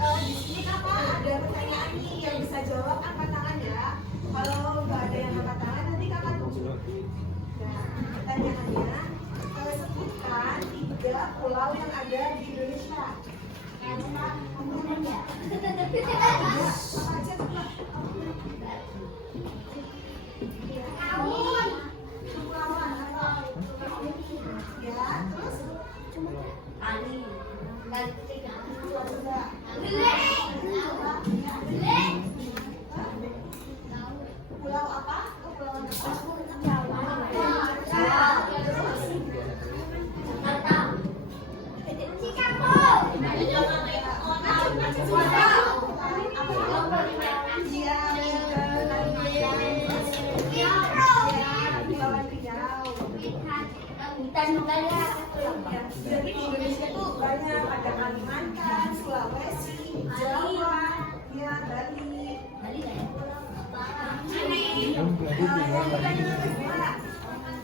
Di sini kakak ada pertanyaan nih yang bisa jawab angkat tangan ya. Kalau nggak ada yang angkat tangan nanti kakak tunggu. Nah, pertanyaannya sebutkan 3 pulau yang ada di Indonesia. Pulau apa? Jadi di Indonesia tuh banyak, ada Kalimantan, Sulawesi, Jawa, ya Bali.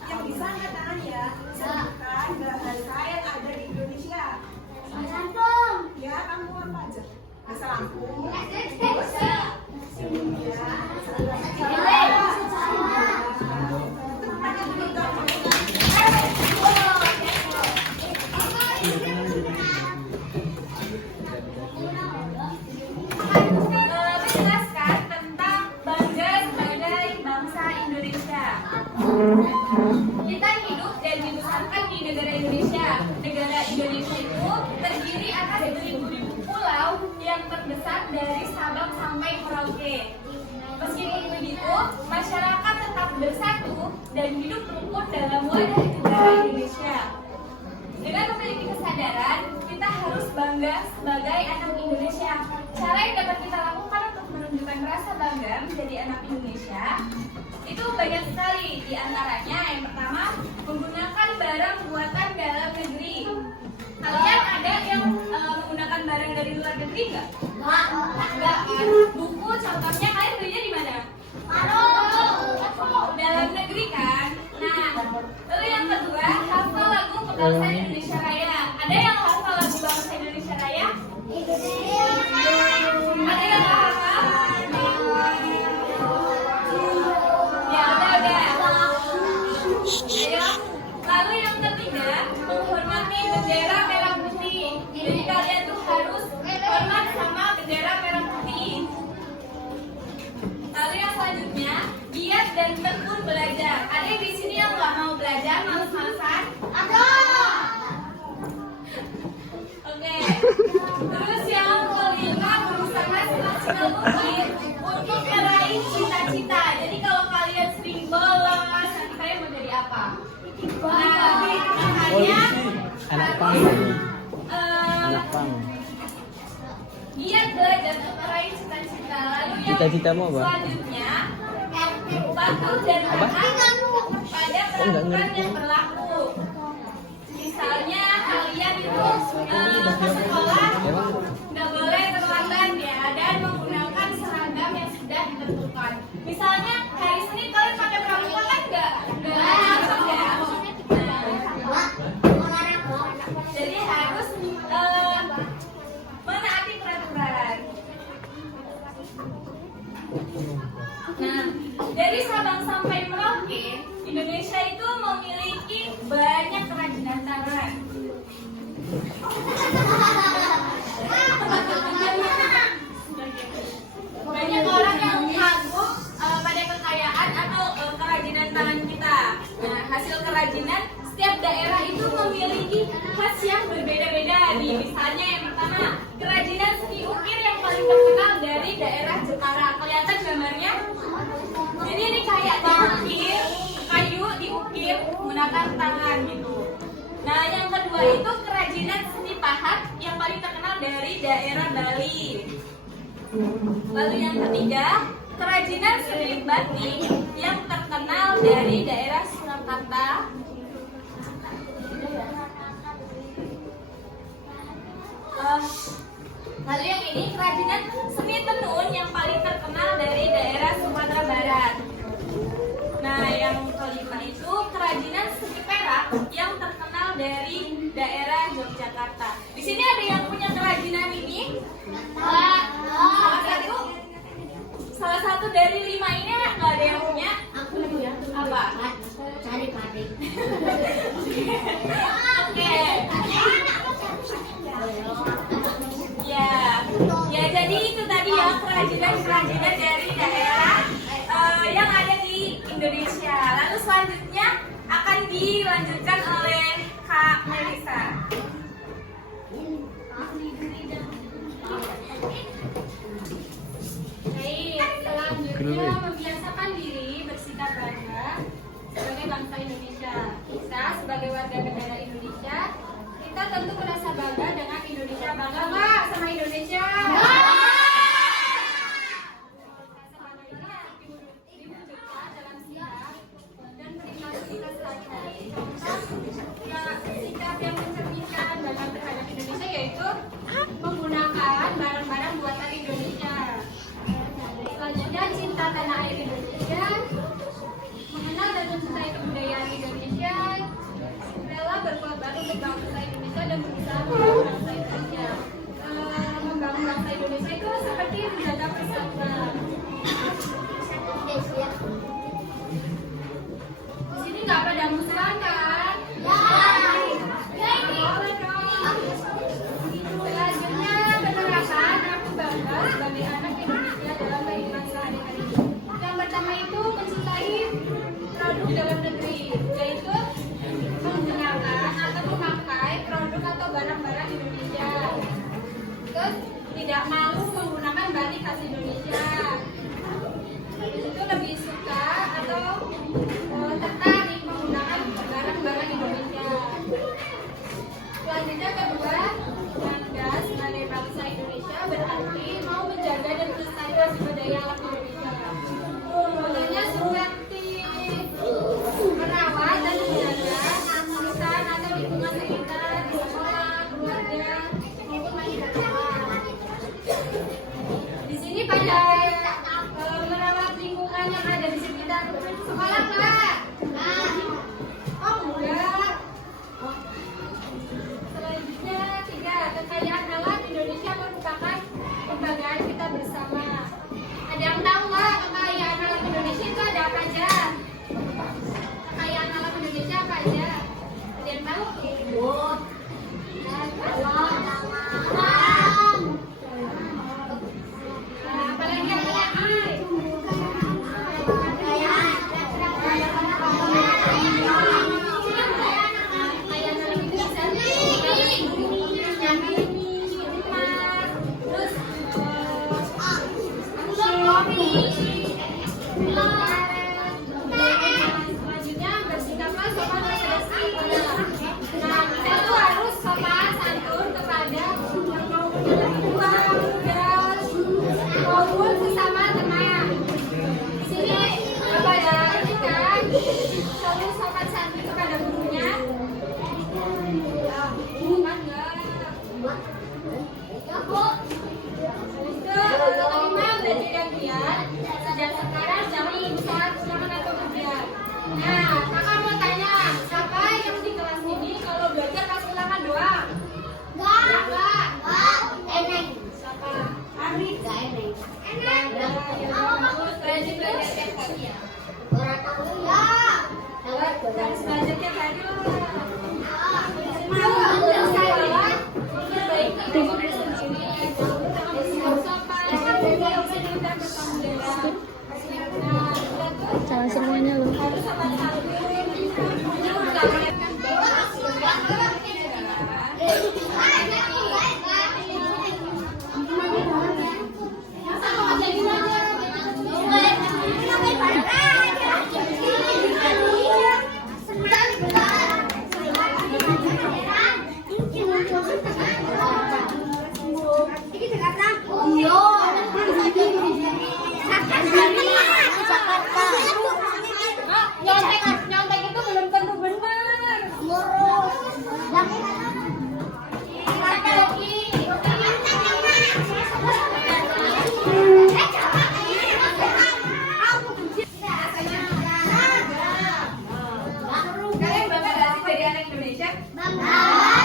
Yang bisa angkat tangan ya, sebutkan bahasa yang ada di Indonesia. Ya, kamu apa aja? Bahasa Lampung. Menjelaskan tentang bangga sebagai bangsa Indonesia. Kita hidup dan dibesarkan di negara Indonesia. Negara Indonesia itu terdiri atas beribu-ribu pulau yang terbesar dari Sabang sampai Merauke. Meskipun begitu, masyarakat tetap bersatu dan hidup rukun dalam wadah negara Indonesia. Dengan memiliki kesadaran, kita harus bangga sebagai anak Indonesia. Cara yang dapat kita lakukan untuk menunjukkan rasa bangga menjadi anak Indonesia itu banyak sekali. Di antaranya yang pertama, menggunakan barang buatan dalam negeri. Kalian ada yang menggunakan barang dari luar negeri nggak? Nggak. Buku contohnya kalian belinya di mana? Dalam negeri kan? Nah, lalu yang kedua, hafal lagu Bangsa Indonesia Raya. Ada yang hafal lagu Bangsa Indonesia Raya? Ada yang hafal? Ya udah. Ayo. Lalu yang ketiga, menghormati bendera merah putih. Jadi kalian tuh harus hormat sama bendera merah putih. Lalu yang selanjutnya, giat dan tekun belajar. Ada yang di sini yang nggak mau belajar, males-malesan? Oke. Terus yang kelima, berusaha semaksimal mungkin untuk meraih cita-cita. Jadi kalau kalian sering bolos, nanti kalian mau jadi apa? Nah, makanya anak pang. Anak pang. giat belajar untuk meraih cita-cita. Lalu yang Cita-citamu apa? selanjutnya, patuh dan taat pada peraturan yang berlaku. Misalnya kalian itu ke sekolah nggak boleh terlambat ya, dan menggunakan seragam yang sudah ditentukan. Misalnya hari Senin kalian pakai pramuka kan nggak cocok ya. Jadi harus menaati peraturan. Nah, dari Sabang sampai Merauke, Indonesia itu memiliki banyak kerajinan tangan. Banyak orang yang kagum pada kekayaan atau kerajinan tangan kita. Nah, hasil kerajinan setiap daerah itu memiliki khas yang berbeda-beda nih. Misalnya yang pertama, kerajinan seni ukir yang paling terkenal dari daerah Jepara. Kelihatan gambarnya? Jadi ini kayak diukir, kayu diukir menggunakan tangan gitu. Nah, yang kedua itu kerajinan seni pahat yang paling terkenal dari daerah Bali. Lalu yang ketiga, kerajinan seni batik yang terkenal dari daerah Surakarta. Lalu yang ini kerajinan seni tenun yang paling terkenal dari daerah Sumatera Barat. Nah, yang kelima itu kerajinan seni perak yang terkenal dari daerah Yogyakarta. Di sini ada yang punya kerajinan keinginan ini? Salah satu dari 5 ini nggak ada yang punya? Aku punya. Apa? Cari padi. Oke. Ya, jadi itu tadi ya kerajinan-kerajinan dari daerah yang ada di Indonesia. Lalu selanjutnya akan dilanjutkan oleh Kak Melisa. Baik, selanjutnya membiasakan diri bersikap bangga sebagai bangsa Indonesia. Kita sebagai warga negara Indonesia, kita tentu merasa bangga dengan Indonesia. Bangga nggak sama Indonesia? Rasa bangga ini diwujudkan dalam sikap dan perilaku kita sehari-hari. Sikap yang mencerminkan bangga terhadap Indonesia yaitu menggunakan barang-barang buatan Indonesia. Selanjutnya cinta tanah air Indonesia, mengenal dan mencintai kebudayaan Indonesia, rela berkorban untuk bangsa Indonesia dan berusaha membangun bangsa Indonesia. Membangun bangsa Indonesia itu seperti menjaga persatuan. Di sini nggak pada musuhan kan? Boleh dong. Selanjutnya penerapan aku bangga sebagai anak Indonesia dalam kehidupan sehari-hari. Yang pertama itu mencintai produk dalam negeri, yaitu menggunakan atau memakai produk atau barang-barang Indonesia. Terus tidak malu menggunakan batik khas Indonesia. Itu lebih suka atau tertarik menggunakan barang-barang Indonesia. Selanjutnya kedua, bangga sebagai bangsa Indonesia berarti mau menjaga dan melestarikan sumber daya alam Indonesia. Contohnya seperti merawat dan menjaga hutan atau lingkungan sekitar di sekolah, keluarga maupun masyarakat. Di sini pada merawat lingkungan yang ada di sekitar sekolah nggak? Oh enggak. Selanjutnya 3, kekayaan alam Indonesia merupakan kebanggaan kita bersama. Ada yang tahu nggak kekayaan alam Indonesia itu ada apa aja? Kekayaan alam Indonesia apa aja? Ada yang tahu? Nah, apalagi yang kekayaan alam itu bisa selanjutnya bersikaplah sopan dan sederhana. Nah, kita tuh harus sopan santun kepada yang mau punya tua, muda, maupun sesama teman. Di sini apa ya? Ini kan selalu sopan santun kepada gurunya. Sopan nggak? Ya, Bu. Kelima, belajar yang giat. Sejak sekarang jangan lupa semangat atau kerja. Nah, kakak mau tanya, siapa yang di kelas ini kalau belajar pas ulangan doang? Enggak. Eneng. Siapa? Arif. Eneng. Terus rajin belajar tiap hari ya? Harus belajar tiap hari loh. Baik, diri sendiri. Sama semuanya loh. Nyontek itu belum tentu benar. Kalian bangga gak sih jadi anak Indonesia? Bangga.